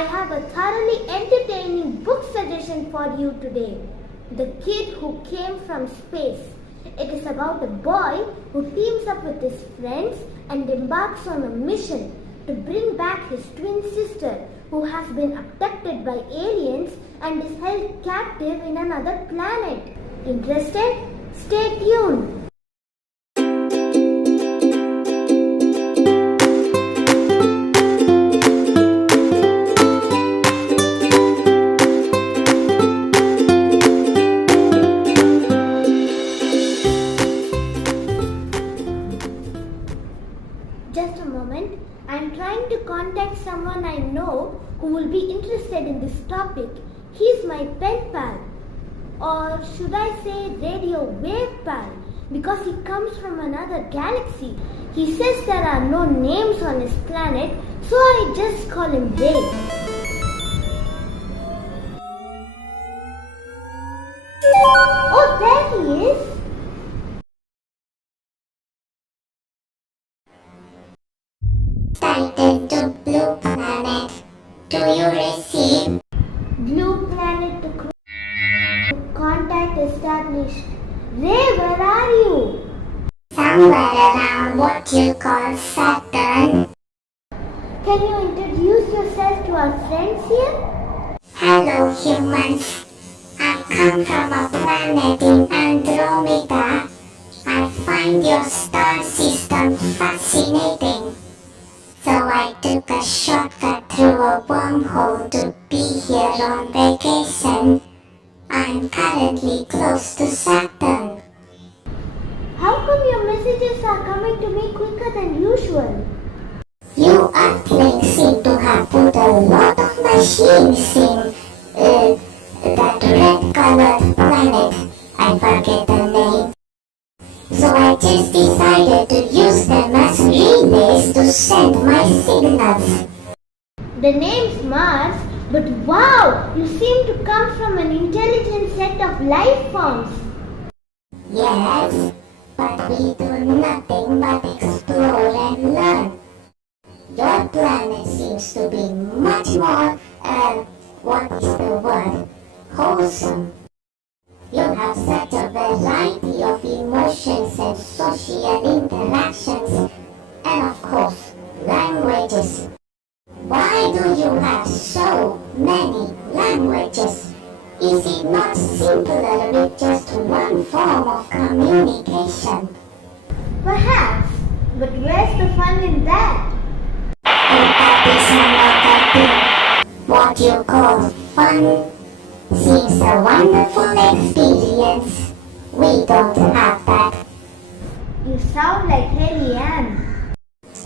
I have a thoroughly entertaining book suggestion for you today. The Kid Who Came from Space. It is about a boy who teams up with his friends and embarks on a mission to bring back his twin sister who has been abducted by aliens and is held captive in another planet. Interested? Stay tuned. Just a moment. I'm trying to contact someone I know who will be interested in this topic. He's my pen pal. Or should I say radio wave pal? Because he comes from another galaxy. He says there are no names on his planet, so I just call him Wave. Oh, there he is. Titled to Blue Planet. Do you receive? Blue planet to contact established. Ray, where are you? Somewhere around what you call Saturn. Can you introduce yourself to our friends here? Hello humans. I come from a planet in Andromeda. I find your star system fascinating. So I took a shortcut through a wormhole to be here on vacation. I'm currently close to Saturn. How come your messages are coming to me quicker than usual? You Earthlings seem to have put a lot of machines in that red-colored planet. I forget the name. So I just decided to use them as relays to send my signals. The name's Mars, but wow, you seem to come from an intelligent set of life forms. Yes, but we do nothing but explore and learn. Your planet seems to be much more, what is the word? Wholesome. You have such a variety of emotions and social interactions, and of course, languages. Why do you have so many languages? Is it not simpler with just one form of communication? Perhaps, but where's the fun in that? That is another thing. What you call fun seems a wonderful experience. We don't have that. You sound like Helian.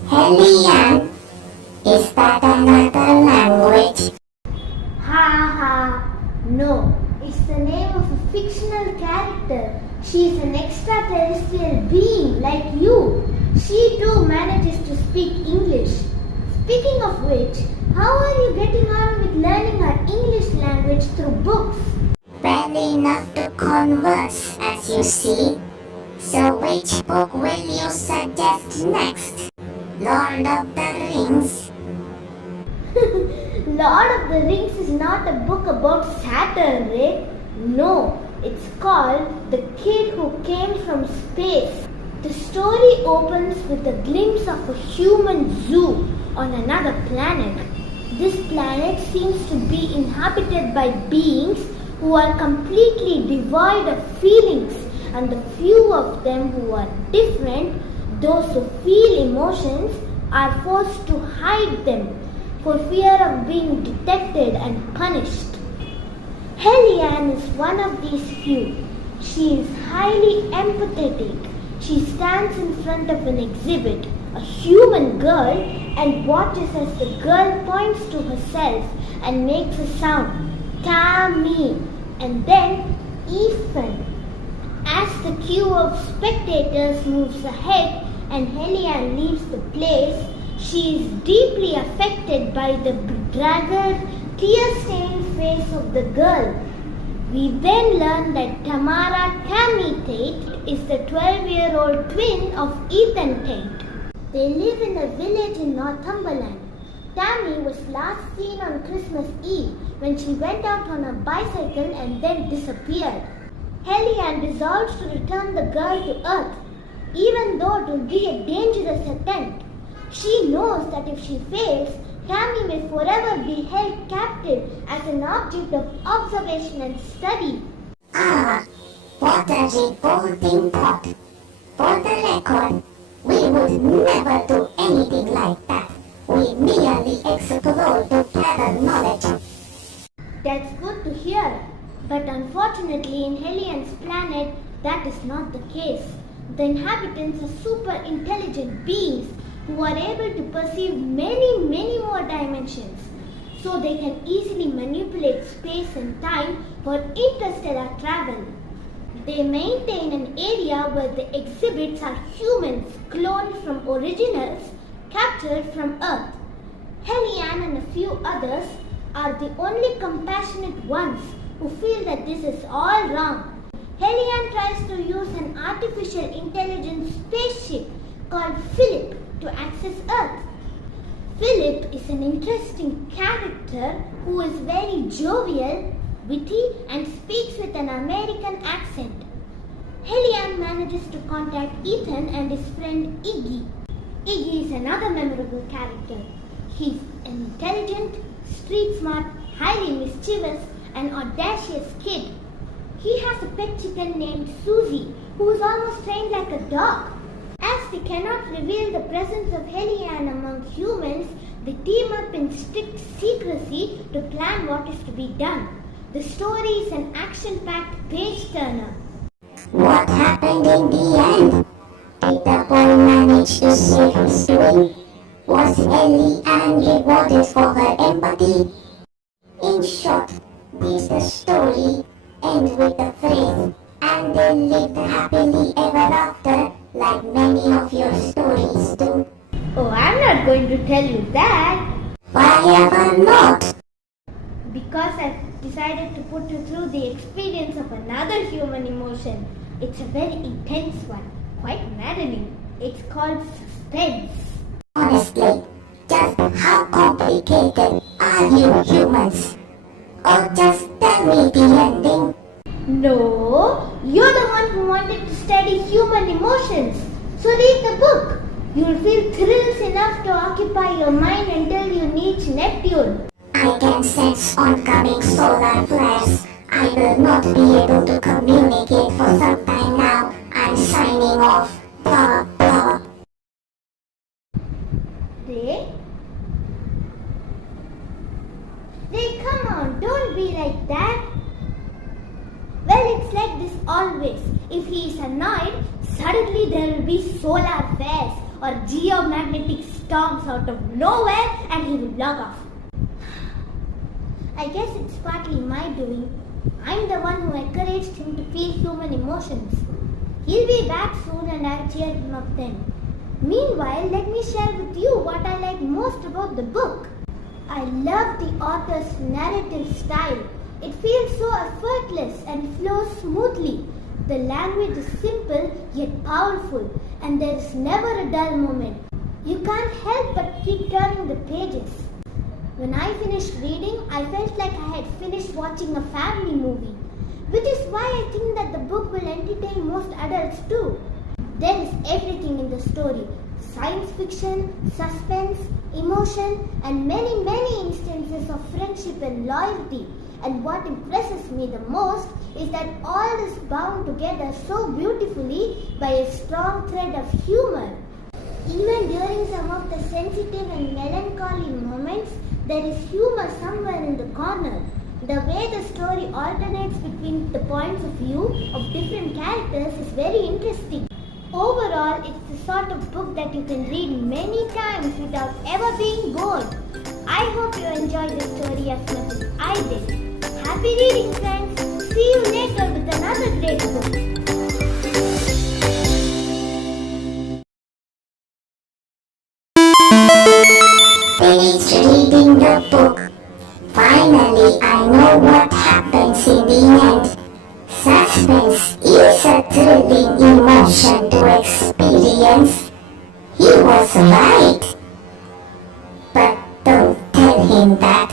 Helian? Is that another language? Ha ha. No, it's the name of a fictional character. She is an extraterrestrial being like you. She too manages to speak English. Speaking of which, how are you getting on with learning our English language through books? Barely enough to converse, as you see. So which book will you suggest next? Lord of the Rings? Lord of the Rings is not a book about Saturn, Ray. No, it's called The Kid Who Came from Space. The story opens with a glimpse of a human zoo on another planet. This planet seems to be inhabited by beings who are completely devoid of feelings, and the few of them who are different, those who feel emotions, are forced to hide them for fear of being detected and punished. Helian is one of these few. She is highly empathetic. She stands in front of an exhibit, a human girl, and watches as the girl points to herself and makes a sound, Tammy, and then Ethan. As the queue of spectators moves ahead and Helian leaves the place, she is deeply affected by the bedraggled, tear-stained face of the girl. We then learn that Tamara Tammy Tate is the 12-year-old twin of Ethan Tate. They live in a village in Northumberland. Tammy Cammy was last seen on Christmas Eve when she went out on a bicycle and then disappeared. Hellianne resolves to return the girl to Earth, even though it will be a dangerous attempt. She knows that if she fails, Cammy may forever be held captive as an object of observation and study. Ah, what a revolting thought. For the record, we would never do anything like that. We merely explore to gather knowledge. That's good to hear. But unfortunately, in Hellianne's planet, that is not the case. The inhabitants are super intelligent beings who are able to perceive many more dimensions. So they can easily manipulate space and time for interstellar travel. They maintain an area where the exhibits are humans cloned from originals captured from Earth. Hellianne and a few others are the only compassionate ones who feel that this is all wrong. Hellianne tries to use an artificial intelligence spaceship called Philip to access Earth. Philip is an interesting character who is very jovial, witty, and speaks with an American accent. Hellianne manages to contact Ethan and his friend Iggy. Iggy is another memorable character. He's an intelligent, street smart, highly mischievous, and audacious kid. He has a pet chicken named Susie, who is almost trained like a dog. As they cannot reveal the presence of Hellianne among humans, they team up in strict secrecy to plan what is to be done. The story is an action-packed page-turner. What happened in the end? Did the boy manage to save his twin? Was Hellianne rewarded for her empathy? In short, did the story end with a phrase, and they lived happily ever after, like many of your stories do? Oh, I'm not going to tell you that. Why ever not? Because I've decided to put you through the experience of another human emotion. It's a very intense one, quite maddening. It's called suspense. Honestly, just how complicated are you humans? Or just tell me the ending. No, you're the one who wanted to study human emotions. So read the book. You'll feel thrills enough to occupy your mind until you reach Neptune. I can sense oncoming solar flares. I will not be able to communicate for some time now. I'm signing off. Blah, blah. Ray? Ray, come on, don't be like that. Well, it's like this always. If he is annoyed, suddenly there will be solar flares or geomagnetic storms out of nowhere and he will log off. I guess it's partly my doing. I'm the one who encouraged him to feel human emotions. He'll be back soon and I'll cheer him up then. Meanwhile, let me share with you what I like most about the book. I love the author's narrative style. It feels so effortless and flows smoothly. The language is simple yet powerful, and there is never a dull moment. You can't help but keep turning the pages. When I finished reading, I felt like I had finished watching a family movie, which is why I think that the book will entertain most adults too. There is everything in the story: science fiction, suspense, emotion, and many instances of friendship and loyalty. And what impresses me the most is that all is bound together so beautifully by a strong thread of humor. Even during some of the sensitive and melancholy moments, there is humor somewhere in the corner. The way the story alternates between the points of view of different characters is very interesting. Overall, it's the sort of book that you can read many times without ever being bored. I hope you enjoyed the story as much as I did. Happy reading, friends! See you later with another great book. Finished reading the book. Finally, I know what happens in the end. Suspense is a thrilling emotion to experience. He was right. But don't tell him that